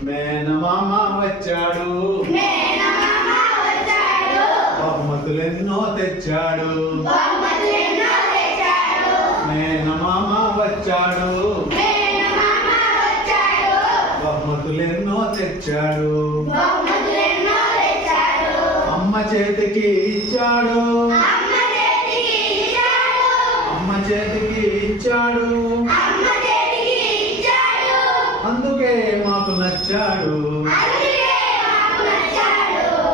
మేనమామ వచ్చాడు బహుమతులెన్నో తెచ్చాడు మేనమామ వచ్చాడు బహుమతులెన్నో తెచ్చాడు అమ్మ చేతికి ఇచ్చాడు అమ్మ చేతికి ఇచ్చాడు అందుకే మాకు నచ్చాడు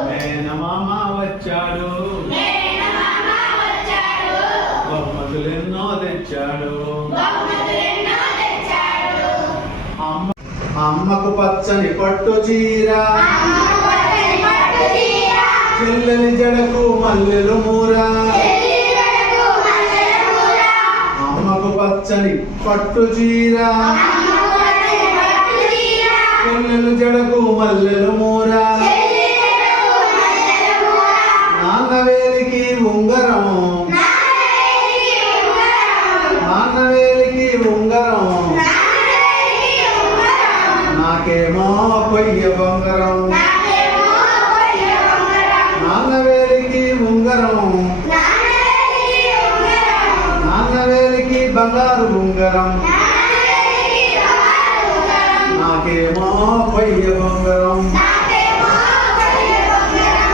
మేనమామ వచ్చాడు బహుమతులెన్నో తెచ్చాడు అమ్మకు పచ్చని పట్టు చీర చెల్లెలి జడకు మల్లెలు మూర అమ్మకు పచ్చని పట్టు చీర చెల్లెలు జడకు మల్లెలు మూర నాన్నవేలికి ఉంగరం నాన్నవేలికి ఉంగరం నాకేమో పొయ్య బంగారం నాన్నవేలికి ఉంగరం నాన్నవేలికి బంగారు ఉంగరం నాకేమో పొయ్య బంగారం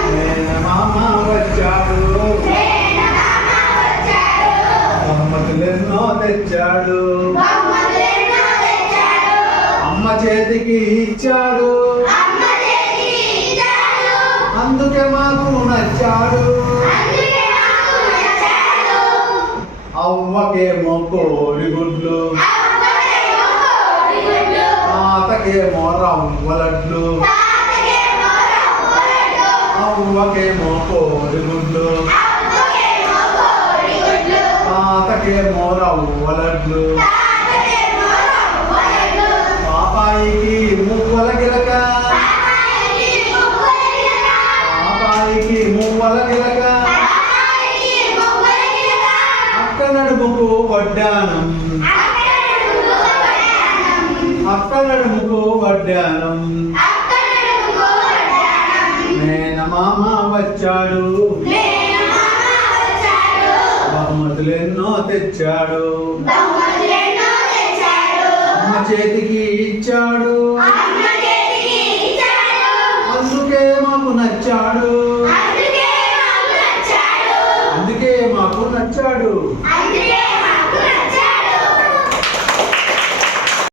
మేనమామ వచ్చాడు బహుమతులెన్నో తెచ్చాడు అమ్మ చేతికి ఇచ్చాడు అందుకే మాకు నచ్చాడు అవ్వకేమో కోడిగుడ్లు తాతకేమో రవ్వలడ్లు అవ్వకేమో కోడిగుడ్లు తాతకేమో రవ్వలడ్లు పాపాయికి మువ్వల గిలక పాపాయికి మువ్వల గిలక అక్క నడుముకు వడ్డానం అక్క నడుముకు వడ్డానం మేనమామ వచ్చాడు బహుమతులెన్నో తెచ్చాడు అమ్మ చేతికి ఇచ్చాడు అందుకే మాకు నచ్చాడు